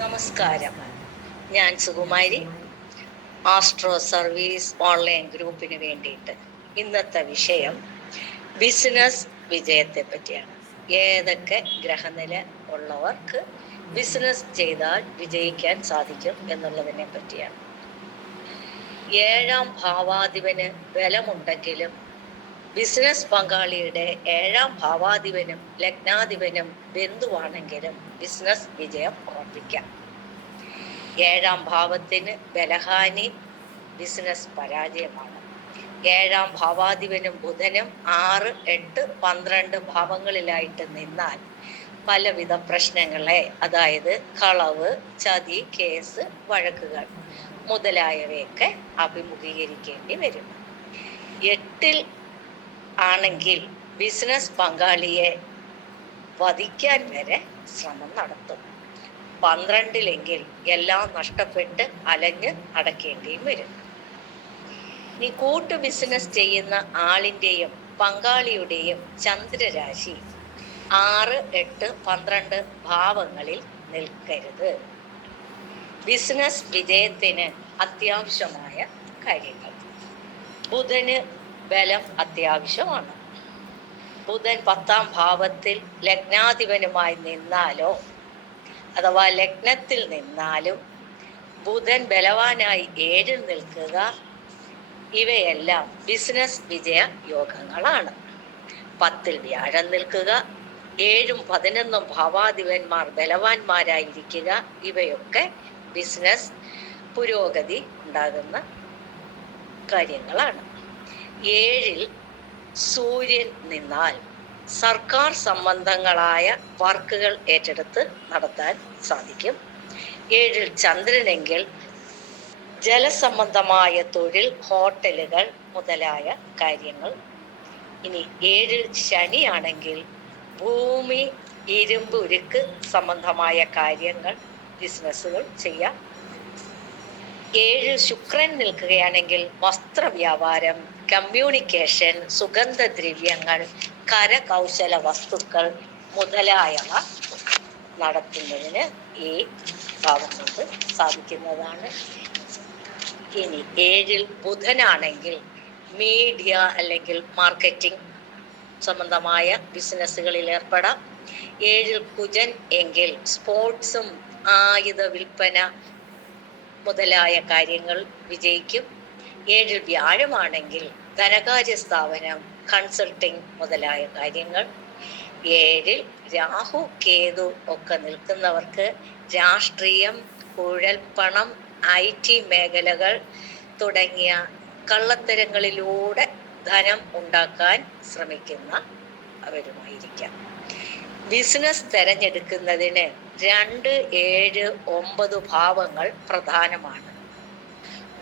നമസ്കാരം. ഞാൻ Sukumari, astro service online ഗ്രൂപ്പിന് വേണ്ടിയിട്ട് ഇന്നത്തെ വിഷയം ബിസിനസ് വിജയത്തെ പറ്റിയാണ്. ഏതൊക്കെ ഗ്രഹനില ഉള്ളവർക്ക് ബിസിനസ് ചെയ്താൽ വിജയിക്കാൻ സാധിക്കും എന്നുള്ളതിനെ പറ്റിയാണ്. 7ാം ഭാവാധിപന് ബലമുണ്ടെങ്കിലും ബിസിനസ് പങ്കാളിയുടെ 7ാം ഭാവാധിപനും ലഗ്നാധിപനും ബന്ധുവാണെങ്കിലും ബിസിനസ് വിജയം ഉറപ്പിക്കാം. 7ാം ഭാവത്തിന് ബലഹാനി ബിസിനസ് പരാജയമാണ്. 7ാം ഭാവാധിപനും ബുധനും 6, 8, 12 ഭാവങ്ങളിലായിട്ട് നിന്നാൽ പലവിധ പ്രശ്നങ്ങളെ, അതായത് കളവ്, ചതി, കേസ്, വഴക്കുകൾ മുതലായവയൊക്കെ അഭിമുഖീകരിക്കേണ്ടി വരും. 8ൽ ആണെങ്കിൽ ബിസിനസ് പങ്കാളിയെ വധിക്കാൻ വരെ ശ്രമം നടത്തും. 12ലെങ്കിൽ എല്ലാം നഷ്ടപ്പെട്ട് അലഞ്ഞ് നടക്കേണ്ടിയും വരും. ഈ കൂട്ടു ബിസിനസ് ചെയ്യുന്ന ആളിൻ്റെയും പങ്കാളിയുടെയും ചന്ദ്രരാശി 6, 8, 12 ഭാവങ്ങളിൽ നിൽക്കരുത്. ബിസിനസ് വിജയത്തിന് അത്യാവശ്യമായ കാര്യങ്ങൾ. ബുധന് ബലം അത്യാവശ്യമാണ്. ബുധൻ 10ാം ഭാവത്തിൽ ലഗ്നാധിപനുമായി നിന്നാലോ അഥവാ ലഗ്നത്തിൽ നിന്നാലും ബുധൻ ബലവാനായി 7ൽ നിൽക്കുക, ഇവയെല്ലാം ബിസിനസ് വിജയ യോഗങ്ങളാണ്. 10ൽ വ്യാഴം നിൽക്കുക, 7ഉം 11ഉം ഭാവാധിപന്മാർ ബലവാന്മാരായിരിക്കുക, ഇവയൊക്കെ ബിസിനസ് പുരോഗതി ഉണ്ടാകുന്ന കാര്യങ്ങളാണ്. 7ൽ സൂര്യൻ നിന്നാൽ സർക്കാർ സംബന്ധങ്ങളായ വർക്കുകൾ ഏറ്റെടുത്ത് നടത്താൻ സാധിക്കും. 7ൽ ചന്ദ്രനെങ്കിൽ ജലസംബന്ധമായ തൊഴിൽ, ഹോട്ടലുകൾ മുതലായ കാര്യങ്ങൾ. ഇനി 7ൽ ശനിയാണെങ്കിൽ ഭൂമി, ഇരുമ്പ്, ഉരുക്ക് സംബന്ധമായ കാര്യങ്ങൾ, ബിസിനസ്സുകൾ ചെയ്യാം. 7ൽ ശുക്രൻ നിൽക്കുകയാണെങ്കിൽ വസ്ത്രവ്യാപാരം, കമ്മ്യൂണിക്കേഷൻ, സുഗന്ധദ്രവ്യങ്ങൾ, കരകൗശല വസ്തുക്കൾ മുതലായവ നടത്തുന്നതിന് ഈ ഭാവം കൊണ്ട് സാധിക്കുന്നതാണ്. ഇനി 7ൽ ബുധനാണെങ്കിൽ മീഡിയ അല്ലെങ്കിൽ മാർക്കറ്റിംഗ് സംബന്ധമായ ബിസിനസ്സുകളിൽ ഏർപ്പെടാം. 7ൽ കുജൻ എങ്കിൽ സ്പോർട്സും ആയുധ വിൽപ്പന മുതലായ കാര്യങ്ങൾ വിജയിക്കും. 7ൽ വ്യാഴമാണെങ്കിൽ ധനകാര്യ സ്ഥാപനം, കൺസൾട്ടിങ് മുതലായ കാര്യങ്ങൾ. 7ൽ രാഹു, കേതു ഒക്കെ നിൽക്കുന്നവർക്ക് രാഷ്ട്രീയം, കുഴൽപ്പണം, IT മേഖലകൾ തുടങ്ങിയ കള്ളത്തരങ്ങളിലൂടെ ധനം ഉണ്ടാക്കാൻ ശ്രമിക്കുന്ന അവരുമായിരിക്കാം. ബിസിനസ് തിരഞ്ഞെടുക്കുന്നതിന് 2, 7, 9 ഭാവങ്ങൾ പ്രധാനമാണ്.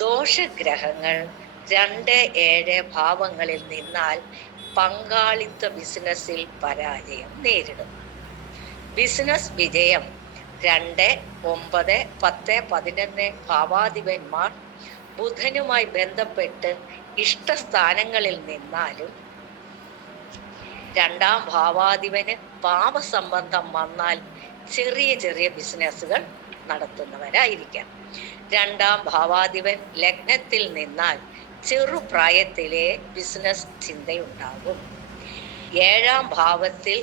ദോഷഗ്രഹങ്ങൾ 2, 7 ഭാവങ്ങളിൽ നിന്നാൽ പങ്കാളിത്ത ബിസിനസ്സിൽ പരാജയം നേരിടും. ബിസിനസ് വിജയം 2, 9, 10, 11 ഭാവാധിപന്മാർ ബുധനുമായി ബന്ധപ്പെട്ട് ഇഷ്ടസ്ഥാനങ്ങളിൽ നിന്നാലും 2ാം ഭാവാധിപന് പാപസംബന്ധം വന്നാൽ ചെറിയ ചെറിയ ബിസിനസ്സുകൾ നടത്തുന്നവരായിരിക്കാം. 2ാം ഭാവാധിപൻ ലഗ്നത്തിൽ നിന്നാൽ ചെറുപ്രായത്തിലെ ബിസിനസ് ചിന്തയുണ്ടാകും. 7ാം ഭാവത്തിൽ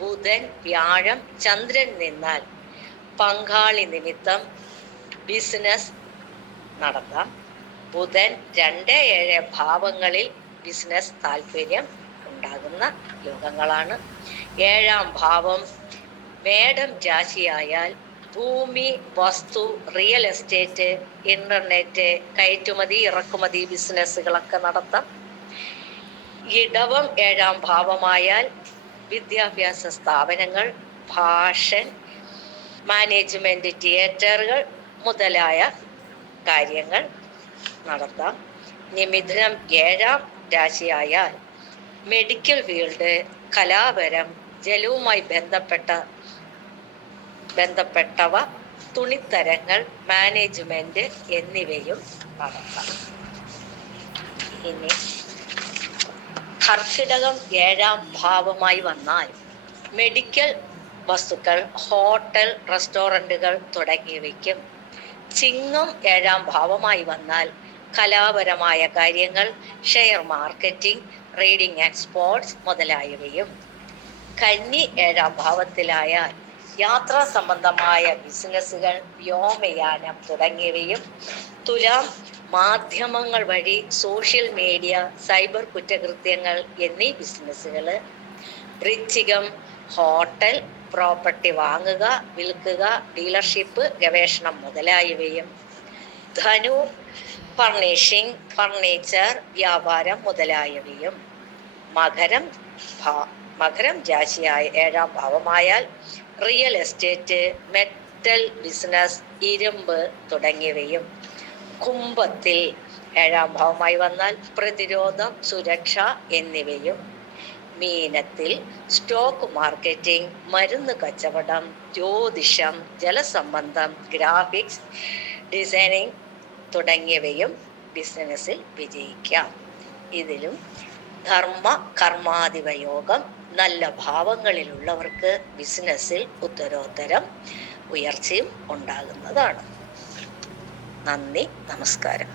ബുധൻ, വ്യാഴം, ചന്ദ്രൻ നിന്നാൽ പങ്കാളി നിമിത്തം ബിസിനസ് നടത്താം. ബുധൻ 2, 7 ഭാവങ്ങളിൽ ബിസിനസ് താല്പര്യം ഉണ്ടാകുന്ന യോഗങ്ങളാണ്. 7ാം ഭാവം മേടം രാശിയായാൽ ഭൂമി, വസ്തു, റിയൽ എസ്റ്റേറ്റ്, ഇന്റർനെറ്റ്, കയറ്റുമതി, ഇറക്കുമതി ബിസിനസ്സുകളൊക്കെ നടത്താം. ഇടവം 7ാം ഭാവമായാൽ വിദ്യാഭ്യാസ സ്ഥാപനങ്ങൾ, ഭാഷൻ, മാനേജ്മെന്റ്, തിയേറ്ററുകൾ മുതലായ കാര്യങ്ങൾ നടത്താം. ഇനി മിഥുനം 7ാം രാശിയായാൽ മെഡിക്കൽ ഫീൽഡ്, കലാപരം, ജലവുമായി ബന്ധപ്പെട്ടവ, തുണിത്തരങ്ങൾ, മാനേജ്മെന്റ് എന്നിവയും നടത്താം. ഇനി കർക്കിടകം 7ാം ഭാവമായി വന്നാൽ മെഡിക്കൽ വസ്തുക്കൾ, ഹോട്ടൽ, റെസ്റ്റോറൻറ്റുകൾ തുടങ്ങിയവയ്ക്കും. ചിങ്ങം 7-ാം ഭാവമായി വന്നാൽ കലാപരമായ കാര്യങ്ങൾ, share marketing, reading and sports മുതലായവയും. കന്നി 7-ാം ഭാവത്തിലായാൽ യാത്രാ സംബന്ധമായ ബിസിനസ്സുകൾ, വ്യോമയാനം തുടങ്ങിയവയും. തുലാം മാധ്യമങ്ങൾ വഴി സോഷ്യൽ മീഡിയ, സൈബർ കുറ്റകൃത്യങ്ങൾ എന്നീ ബിസിനസ്സുകൾ. വൃശ്ചികം ഹോട്ടൽ, പ്രോപ്പർട്ടി വാങ്ങുക, വിൽക്കുക, ഡീലർഷിപ്പ്, ഗവേഷണം മുതലായവയും. ധനു ഫർണിഷിംഗ്, ഫർണിച്ചർ, വ്യാപാരം മുതലായവയും. മകരം രാശിയായ 7-ാം ഭാവമായാൽ റിയൽ എസ്റ്റേറ്റ്, മെറ്റൽ ബിസിനസ്, ഇരുമ്പ് തുടങ്ങിയവയും. കുംഭത്തിൽ 7-ാം ഭാവമായി വന്നാൽ പ്രതിരോധം, സുരക്ഷ എന്നിവയും. മീനത്തിൽ സ്റ്റോക്ക് മാർക്കറ്റിംഗ്, മരുന്ന് കച്ചവടം, ജ്യോതിഷം, ജലസംബന്ധം, ഗ്രാഫിക്സ് ഡിസൈനിങ് തുടങ്ങിയവയും ബിസിനസ്സിൽ വിജയിക്കാം. ഇതിലും ധർമ്മ കർമാധിപ യോഗം നല്ല ഭാവങ്ങളിലുള്ളവർക്ക് ബിസിനസ്സിൽ ഉത്തരോത്തരം ഉയർച്ചയും ഉണ്ടാകുന്നതാണ്. നന്ദി, നമസ്കാരം.